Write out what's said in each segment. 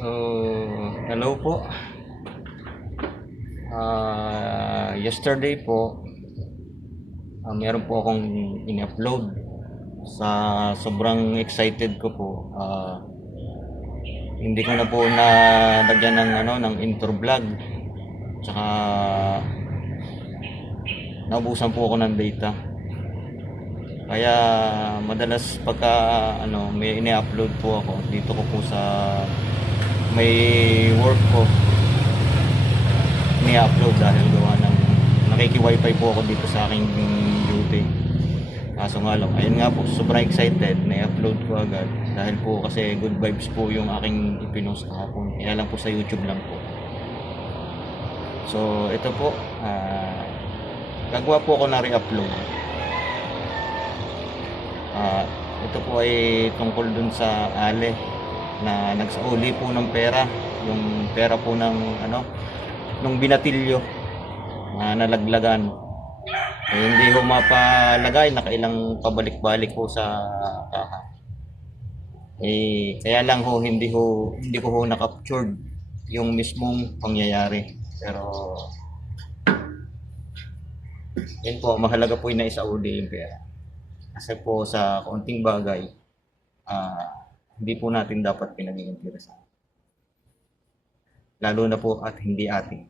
So, hello po. Yesterday po, meron po akong in-upload sa sobrang excited ko po. Hindi ko na po nalagyan ng ng intro vlog. Tsaka naubusan po ako ng data. Kaya madalas pagka may ini-upload po ako dito ko po sa may work ko ni-upload dahil gawa ng nakiki-wifi po ako dito sa aking duty. Kaso nga lang, ayun nga po, sobrang excited na i-upload ko agad dahil po kasi good vibes po yung aking ipinost kahapon. Kaya lang po sa YouTube lang po. So ito po, gagawa po ako na re-upload. Ito po ay tungkol dun sa Ale na nagsauli po ng pera, yung pera po ng nung binatilyo na nalaglagan. Hindi ho mapalagay, nakailang pabalik-balik po sa kaha. Kaya lang ho hindi ko ho na-captured yung mismong pangyayari. Pero yun po, mahalaga po yung naisauli yung pera. Kasi po sa kaunting bagay, hindi po natin dapat pinag-iinteresan. Lalo na po at hindi atin.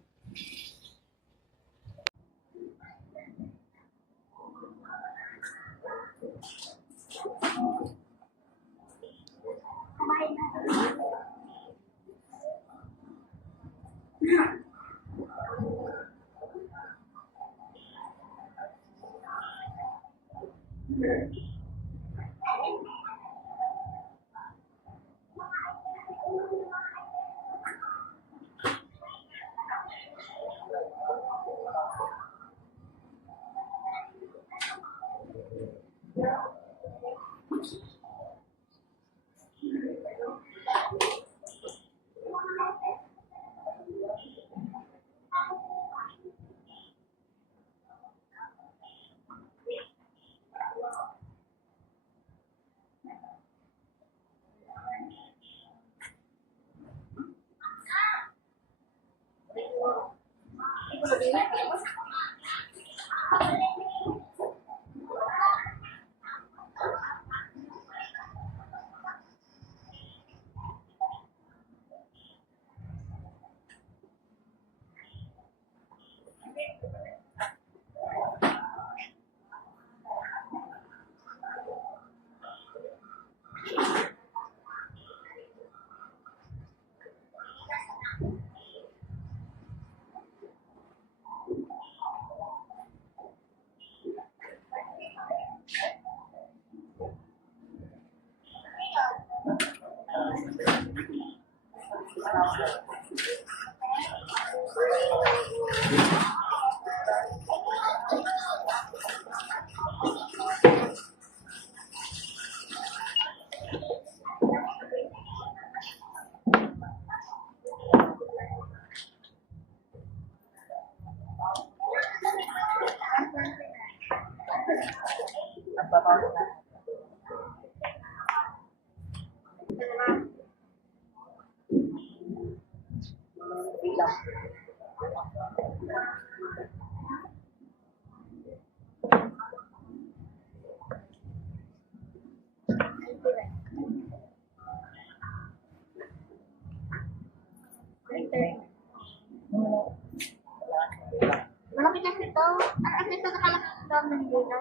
Malaki kasi ito. Ano kasi ito nakalaki ito ng Manila?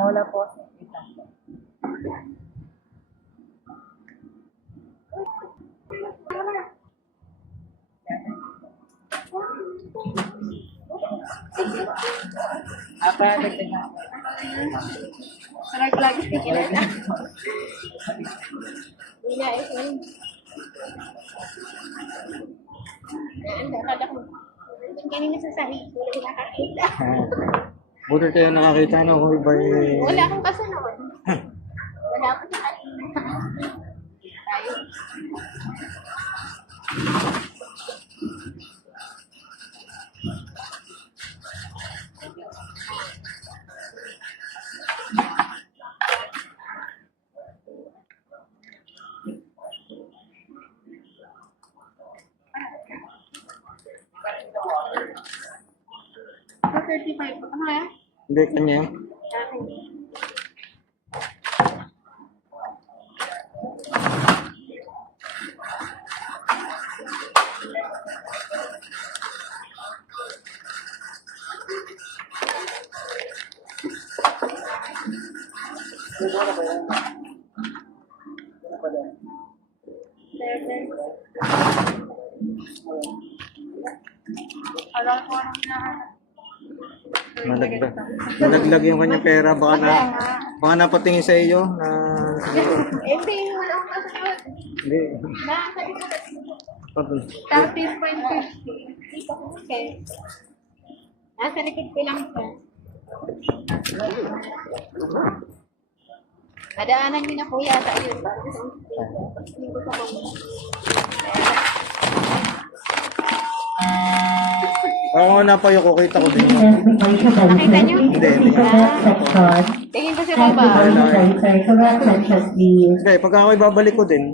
Nawala po. Apa dagdag na? Sarap lagi sticky na ito. Hindi na ito. Yan, nakala ko. Kanina sa sahig, wala ko nakakita. Buti tayo nakakita kung iba Wala akong kasunod. Wala akong sa kanina. Tayo. 135 po. Ano yan? Hindi, kanya yun. Akin. Alam ko anong na. Nalaglag. Nalaglag yung kanyang pera. Baka napatingin sa iyo na... Hindi, wala akong kasunod. Hindi. Nasa likod. 13.50. Okay. Nasa likod ko lang siya. Nadaanan niyo na po yata yun. Hindi ko pa Oo, napayo ko. Kita ko din yun. Nakita niyo? Hindi. Tingin ko si Baba. Hindi, pag ako ibabalik ko din.